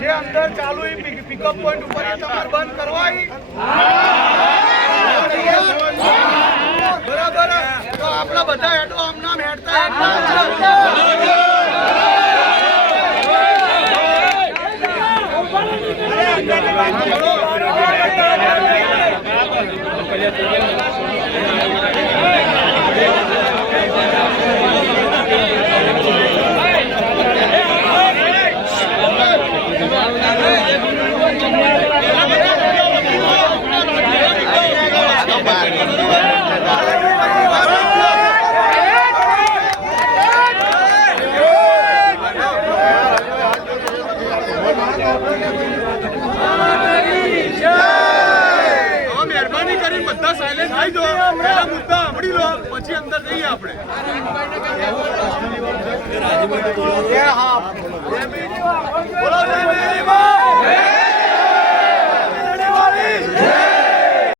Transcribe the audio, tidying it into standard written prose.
જે અંદર ચાલુ પિકઅપ પોઈન્ટ ઉપર તમારે બંધ કરવાય બરાબર. તો આપણા બધા હેડો આમનામ હેડતા મહેરબાની કરીને બધા સાયલેન્ટ થઈ દો. પેલા મુદ્દા સાંભળી લો, પછી અંદર જઈએ આપણે. બોલો